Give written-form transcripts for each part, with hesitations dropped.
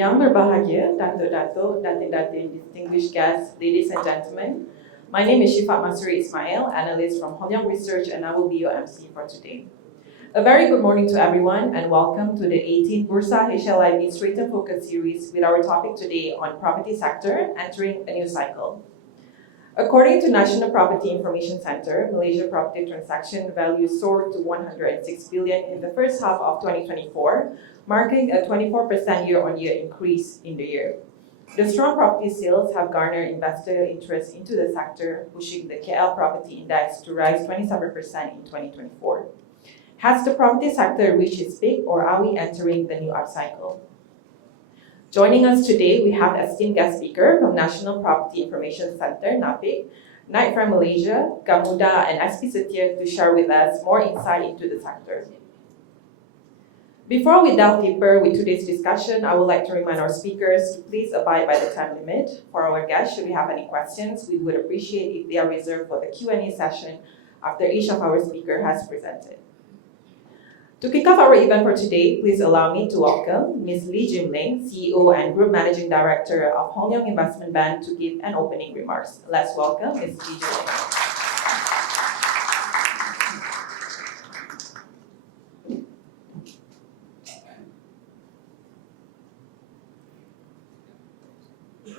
Yang berbahagia, Datuk-Datuk, Datin-Datin, distinguished guests, ladies and gentlemen. My name is Shifat Masuri Ismail, analyst from Leong Research, and I will be your MC for today. A very good morning to everyone, and welcome to the 18th Bursa HLIB's Written Focus series with our topic today on property sector entering a new cycle. According to National Property Information Center, Malaysia property transaction value soared to 106 billion in the first half of 2024, marking a 24% year-on-year increase in the year. The strong property sales have garnered investor interest into the sector, pushing the KL property index to rise 27% in 2024. Has the property sector reached its peak, or are we entering the new upcycle? Joining us today, we have esteemed guest speaker from National Property Information Center, NAPIC, Knight Frank Malaysia, Gamuda, and SP Setia to share with us more insight into the sector. Before we delve deeper with today's discussion, I would like to remind our speakers to please abide by the time limit. For our guests, should we have any questions, we would appreciate if they are reserved for the Q&A session after each of our speakers has presented. To kick off our event for today, please allow me to welcome Ms. Leng, CEO and Group Managing Director of Hong Leong Investment Bank, to give an opening remarks. Let's welcome Ms. Leng.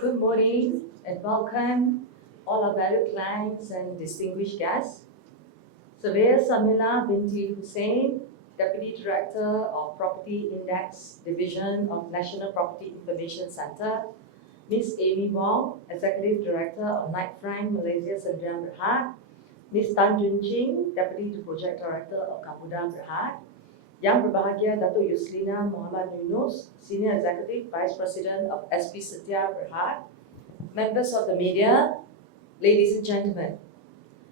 Good morning and welcome all our valued clients and distinguished guests. Surveyor Samila binti Hussain, Deputy Director of Property Index Division of National Property Information Center, Ms. Amy Wong, Executive Director of Knight Frank Malaysia Sdn Berhad, Ms. Tan Jun Ching, Deputy Project Director of Gamuda Berhad, Yang berbahagia Datuk Yuslina Muhammad Yunus, Senior Executive Vice President of SP Setia Berhad, members of the media, ladies and gentlemen,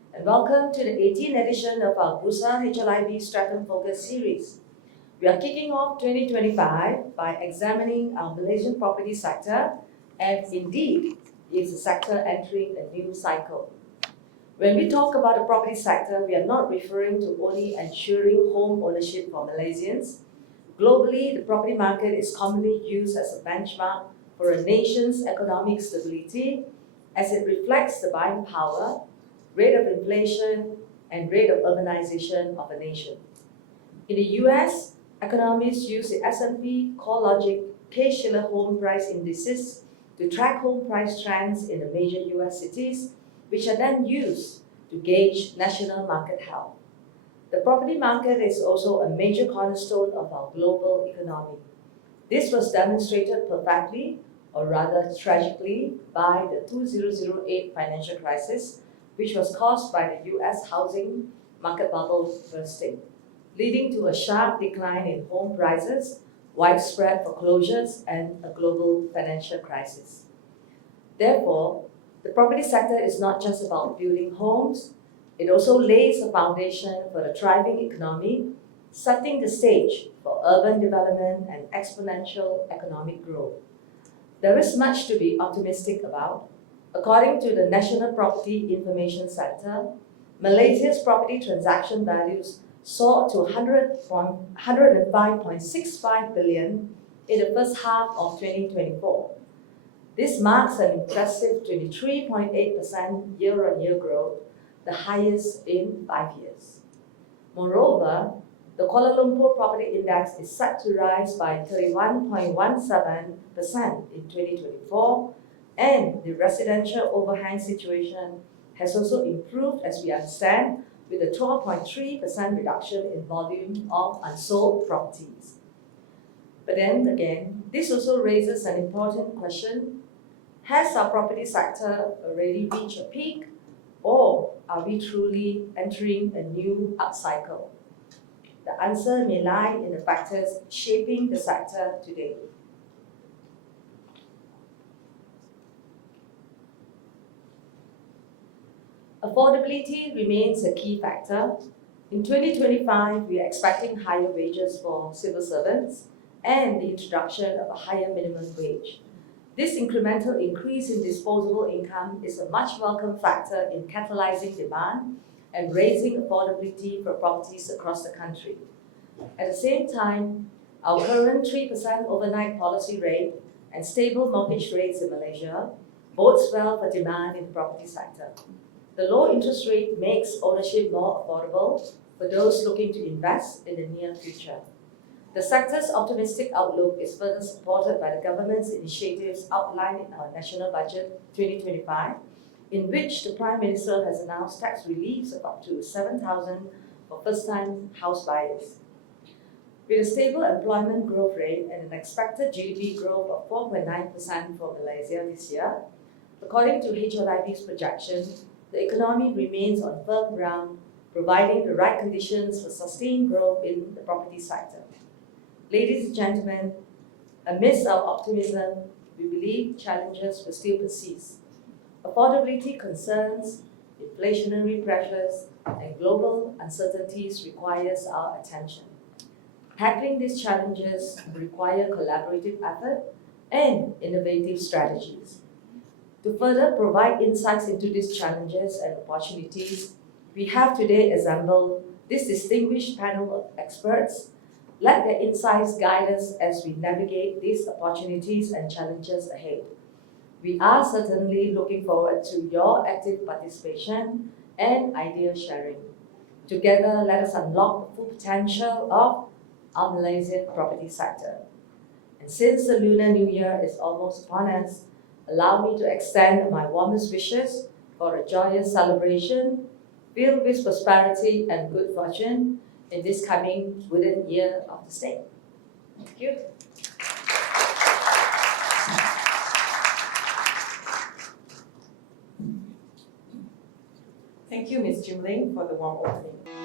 and welcome to the 18th edition of our Bursa HLIB Stratum Focus series. We are kicking off 2025 by examining our Malaysian property sector, and indeed, it's a sector entering a new cycle. When we talk about the property sector, we are not referring to only ensuring home ownership for Malaysians. Globally, the property market is commonly used as a benchmark for a nation's economic stability, as it reflects the buying power, rate of inflation, and rate of urbanization of a nation. In the US, economists use the S&P CoreLogic Case-Shiller Home Price Indices to track home price trends in the major US cities, which are then used to gauge national market health. The property market is also a major cornerstone of our global economy. This was demonstrated perfectly, or rather tragically, by the 2008 financial crisis, which was caused by the US housing market bubble bursting, leading to a sharp decline in home prices, widespread foreclosures, and a global financial crisis. Therefore, the property sector is not just about building homes, it also lays a foundation for a thriving economy, setting the stage for urban development and exponential economic growth. There is much to be optimistic about. According to the National Property Information Center, Malaysia's property transaction values soared to 105.65 billion in the first half of 2024. This marks an impressive 23.8% year-on-year growth, the highest in 5 years. Moreover, the Kuala Lumpur Property Index is set to rise by 31.17% in 2024, and the residential overhang situation has also improved, as we understand, with a 12.3% reduction in volume of unsold properties. But then again, this also raises an important question. Has our property sector already reached a peak, or are we truly entering a new upcycle? The answer may lie in the factors shaping the sector today. Affordability remains a key factor. In 2025, we are expecting higher wages for civil servants and the introduction of a higher minimum wage. This incremental increase in disposable income is a much welcome factor in catalyzing demand and raising affordability for properties across the country. At the same time, our current 3% overnight policy rate and stable mortgage rates in Malaysia bodes well for demand in the property sector. The low interest rate makes ownership more affordable for those looking to invest in the near future. The sector's optimistic outlook is further supported by the government's initiatives outlined in our National Budget 2025, in which the Prime Minister has announced tax reliefs of up to 7,000 for first-time house buyers. With a stable employment growth rate and an expected GDP growth of 4.9% for Malaysia this year, according to HLIB's projection, the economy remains on firm ground, providing the right conditions for sustained growth in the property sector. Ladies and gentlemen, amidst our optimism, we believe challenges will still persist. Affordability concerns, inflationary pressures, and global uncertainties requires our attention. Tackling these challenges require collaborative effort and innovative strategies. To further provide insights into these challenges and opportunities, we have today assembled this distinguished panel of experts. Let their insights guide us as we navigate these opportunities and challenges ahead. We are certainly looking forward to your active participation and idea sharing. Together, let us unlock the full potential of our Malaysian property sector. And since the Lunar New Year is almost upon us, allow me to extend my warmest wishes for a joyous celebration filled with prosperity and good fortune in this coming wooden year of the state. Thank you. Thank you, Ms. Jim Leng, for the warm opening.